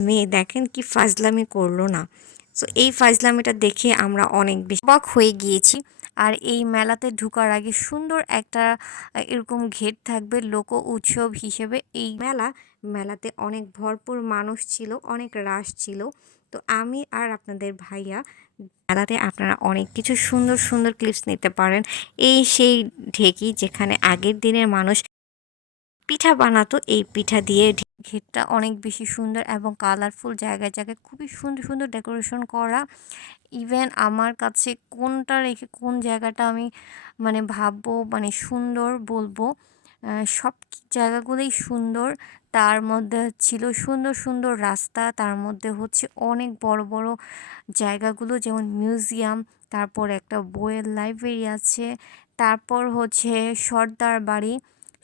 মেয়ে দেখেন কি ফাজলামি করল না। সো এই ফাজলামিটা দেখে আমরা অনেক বেশি অবাক হয়ে গিয়েছি। আর এই মেলাতে ঢোকার আগে সুন্দর একটা এরকম ঘেট থাকবে লোক উৎসব হিসেবে। এই মেলা, মেলাতে অনেক ভরপুর মানুষ ছিল, অনেক রাশ ছিল। তো আমি আর আপনাদের ভাইয়া মেলাতে আপনারা অনেক কিছু সুন্দর সুন্দর ক্লিপস নিতে পারেন। এই সেই ঢেকি যেখানে আগের দিনের মানুষ পিঠা বানাতো, এই পিঠা দিয়ে ঘেরটা অনেক বেশি সুন্দর এবং কালারফুল জায়গায় জায়গায় খুবই সুন্দর সুন্দর ডেকোরেশন করা। ইভেন আমার কাছে কোনটা রেখে কোন জায়গাটা আমি মানে ভাববো মানে সুন্দর বলব সব জায়গাগুলোই সুন্দর। তার মধ্যে ছিল সুন্দর সুন্দর রাস্তা, তার মধ্যে হচ্ছে অনেক বড় বড় জায়গাগুলো যেমন মিউজিয়াম তারপর একটা বইয়ের লাইব্রেরি আছে, তারপর হচ্ছে সর্দার বাড়ি।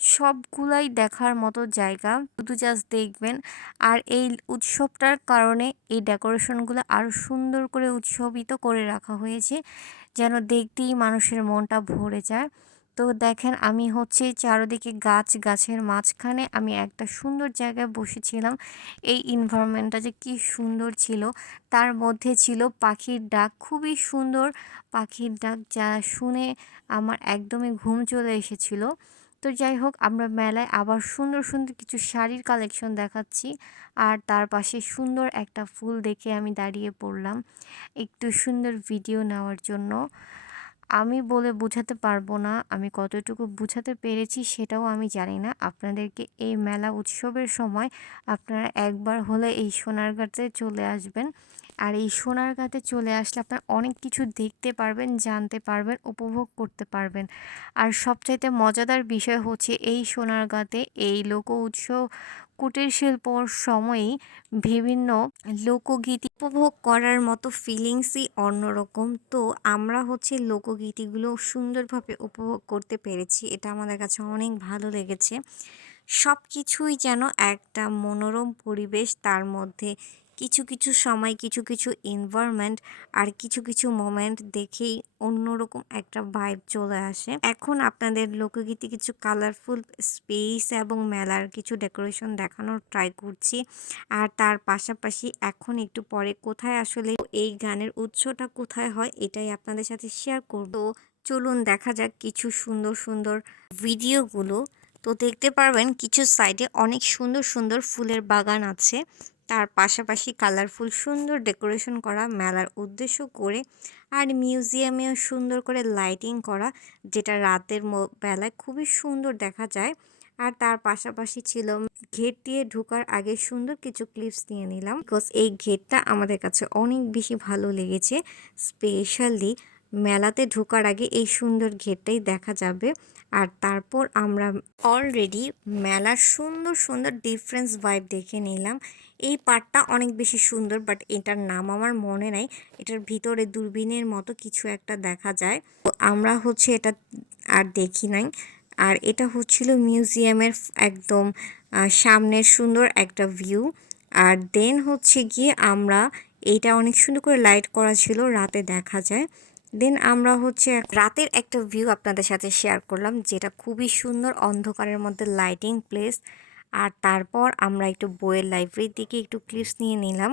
সবগুলাই দেখার মতো জায়গা। শুধু জাস্ট দেখবেন। আর এই উৎসবটার কারণে এই ডেকোরেশনগুলো আরও সুন্দর করে উৎসবিত করে রাখা হয়েছে, যেন দেখতেই মানুষের মনটা ভরে যায়। তো দেখেন, আমি হচ্ছে চারদিকে গাছ, গাছের মাঝখানে আমি একটা সুন্দর জায়গায় বসেছিলাম। এই এনভায়রনমেন্টটা যে কি সুন্দর ছিল। তার মধ্যে ছিল পাখির ডাক, খুবই সুন্দর পাখির ডাক, যা শুনে আমার একদমই ঘুম চলে এসেছিল। তো যাই হোক আমরা মেলায় আবার সুন্দর সুন্দর কিছু শাড়ির কালেকশন দেখাচ্ছি। আর তার পাশে সুন্দর একটা ফুল দেখে আমি দাঁড়িয়ে পড়লাম একটু সুন্দর ভিডিও নেওয়ার জন্য। আমি বলে বোঝাতে পারব না, আমি কতটুকু বোঝাতে পেরেছি সেটাও আমি জানি না। আপনাদেরকে এই মেলা উৎসবের সময় আপনারা একবার হলে এই সোনারগাঁতে চলে আসবেন। আর এই সোনার গাতে চলে আসলে আপনারা অনেক কিছু দেখতে পারবেন, জানতে পারবেন, উপভোগ করতে পারবেন। আর সবচাইতে মজাদার বিষয় হচ্ছে এই সোনার গাতে এই লোক উৎস কুটির শিল্পর সময়ই বিভিন্ন লোকগীতি উপভোগ করার মতো ফিলিংসই অন্যরকম। তো আমরা হচ্ছে লোকগীতিগুলো সুন্দরভাবে উপভোগ করতে পেরেছি, এটা আমাদের কাছে অনেক ভালো লেগেছে। সব কিছুই যেন একটা মনোরম পরিবেশ তার মধ্যে কিছু কিছু সময়, কিছু কিছু এনভায়রনমেন্ট আর কিছু কিছু মোমেন্ট দেখেই অন্যরকম একটা ভাইব চলে আসে। এখন আপনাদের লোকগীতি কিছু কালারফুল স্পেস এবং মেলার কিছু ডেকোরেশন দেখানোর ট্রাই করছি। আর তার পাশাপাশি এখন একটু পরে কোথায় আসলে এই গানের উৎসটা কোথায় হয় এটাই আপনাদের সাথে শেয়ার করব। তো চলুন দেখা যাক কিছু সুন্দর সুন্দর ভিডিওগুলো তো দেখতে পারবেন কিছু সাইডে অনেক সুন্দর সুন্দর ফুলের বাগান আছে। তার পাশাপাশি কালারফুল সুন্দর ডেকোরেশন করা মেলার উদ্দেশ্য করে আর মিউজিয়ামেও সুন্দর করে লাইটিং করা, যেটা রাতের বেলায় খুবই সুন্দর দেখা যায়। আর তার পাশাপাশি ছিল গেট দিয়ে ঢোকার আগে সুন্দর কিছু ক্লিপস নিয়ে নিলাম। বিকজ এই গেটটা আমাদের কাছে অনেক বেশি ভালো লেগেছে স্পেশালি মেলাতে ঢোকার আগে এই সুন্দর গেটটাই দেখা যাবে। আর তারপর আমরা অলরেডি মেলার সুন্দর সুন্দর ডিফারেন্স ভাইব দেখে নিলাম। এই পার্টটা অনেক বেশি সুন্দর বাট এটার নাম আমার মনে নাই। এটার ভিতরে দূরবীনের মতো কিছু একটা দেখা যায়। তো আমরা হচ্ছে এটা আর দেখি নাই। আর এটা হচ্ছিল মিউজিয়ামের একদম সামনের সুন্দর একটা ভিউ আর দেন হচ্ছে গিয়ে আমরা, এইটা অনেক সুন্দর করে লাইট করা ছিল, রাতে দেখা যায়। দেন আমরা হচ্ছে রাতের একটা ভিউ আপনাদের সাথে শেয়ার করলাম, যেটা খুবই সুন্দর অন্ধকারের মধ্যে লাইটিং প্লেস আর তারপর আমরা একটু বইয়ের লাইব্রেরির দিকে একটু ক্লিপস নিয়ে নিলাম।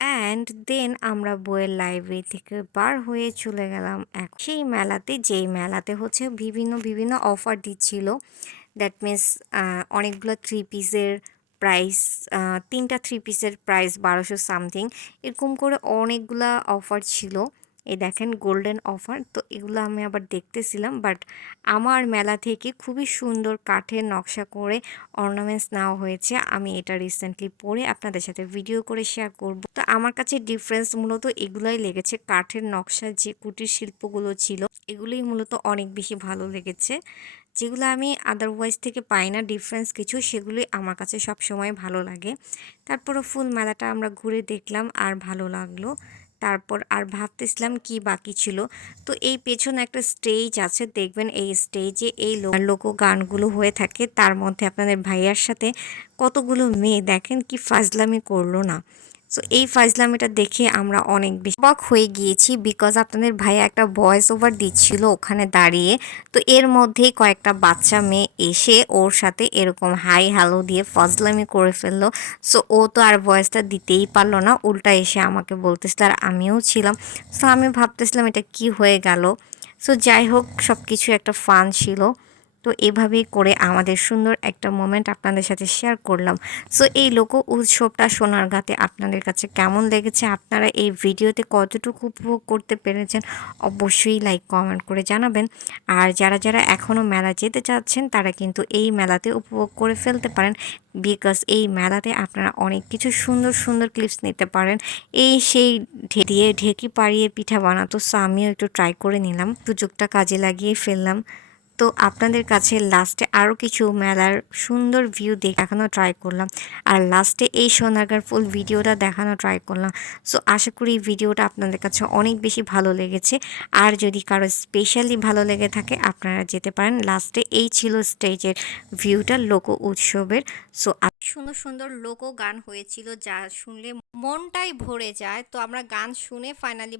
অ্যান্ড দেন আমরা বইয়ের লাইব্রেরি থেকে বার হয়ে চলে গেলাম এক সেই মেলাতে, যেই মেলাতে হচ্ছে বিভিন্ন বিভিন্ন অফার দিচ্ছিল। দ্যাট মিন্স অনেকগুলো থ্রি পিসের প্রাইস তিনটা থ্রি পিসের প্রাইস বারোশো সামথিং এরকম করে অনেকগুলা অফার ছিল। এই দেখেন গোল্ডেন অফার তো এগুলো আমি আবার দেখতেছিলাম বাট আমার মেলা থেকে খুবই সুন্দর কাঠের নকশা করে অর্নামেন্টস নেওয়া হয়েছে। আমি এটা রিসেন্টলি পরে আপনাদের সাথে ভিডিও করে শেয়ার করব। তো আমার কাছে ডিফারেন্স মূলত এগুলাই লেগেছে, কাঠের নকশা যে কুটির শিল্পগুলো ছিল, এগুলোই মূলত অনেক বেশি ভালো লেগেছে। যেগুলো আমি আদারওয়াইজ থেকে পাই না ডিফারেন্স কিছু, সেগুলোই আমার কাছে সব সময় ভালো লাগে। তারপরও ফুল মেলাটা আমরা ঘুরে দেখলাম, আর ভালো লাগল। তারপর আর ভাবতেছিলাম কি বাকি ছিল। তো এই পেছনে একটা স্টেজ আছে, দেখবেন এই স্টেজে এই লোক গানগুলো হয়ে থাকে। তার মধ্যে আপনাদের ভাইয়ার সাথে কতগুলো মেয়ে দেখেন কি ফাজলামি করল না। সো এই ফাইজলামিটা দেখে আমরা অনেক বেশি অবাক হয়ে গিয়েছি বিকজ আপনাদের ভাইয়া একটা ভয়েস ওভার দিচ্ছিল ওখানে দাঁড়িয়ে। তো এর মধ্যেই কয়েকটা বাচ্চা মেয়ে এসে ওর সাথে এরকম হাই হ্যালো দিয়ে ফজলামি করে ফেলল। সো ও তো আর ভয়েসটা দিতেই পারল না, উল্টা এসে আমাকে বলতেছিল আর আমিও ছিলাম। সো আমি ভাবতেছিলাম এটা কি হয়ে গেল। সো যাই হোক সব কিছু একটা ফান ছিল। তো এভাবেই করে আমাদের সুন্দর একটা মোমেন্ট আপনাদের সাথে শেয়ার করলাম। সো এই লোক উৎসবটা সোনারগাঁতে আপনাদের কাছে কেমন লেগেছে? আপনারা এই ভিডিওতে কতটুকু উপভোগ করতে পেরেছেন? অবশ্যই লাইক কমেন্ট করে জানাবেন। আর যারা যারা এখনও মেলা যেতে চাচ্ছেন, তারা কিন্তু এই মেলাতে উপভোগ করে ফেলতে পারেন। বিকজ এই মেলাতে আপনারা অনেক কিছু সুন্দর সুন্দর ক্লিপস নিতে পারেন। এই সেই দিয়ে ঢেকি পাড়িয়ে পিঠা বানাতো সো আমিও একটু ট্রাই করে নিলাম। সুযোগটা কাজে লাগিয়ে ফেললাম। তো আপনাদের কাছে লাস্টে আরও কিছু মেলার সুন্দর ভিউ দেখানো ট্রাই করলাম। আর লাস্টে এই সোনাগার ফুল ভিডিওটা দেখানো ট্রাই করলাম। সো আশা করি ভিডিওটা আপনাদের কাছে অনেক বেশি ভালো লেগেছে। আর যদি কারও স্পেশালি ভালো লেগে থাকে, আপনারা যেতে পারেন। লাস্টে এই ছিল স্টেজের ভিউটা লোক উৎসবের। সো সুন্দর সুন্দর লোক গান হয়েছিল, যা শুনলে মনটাই ভরে যায়। তো আমরা গান শুনে ফাইনালি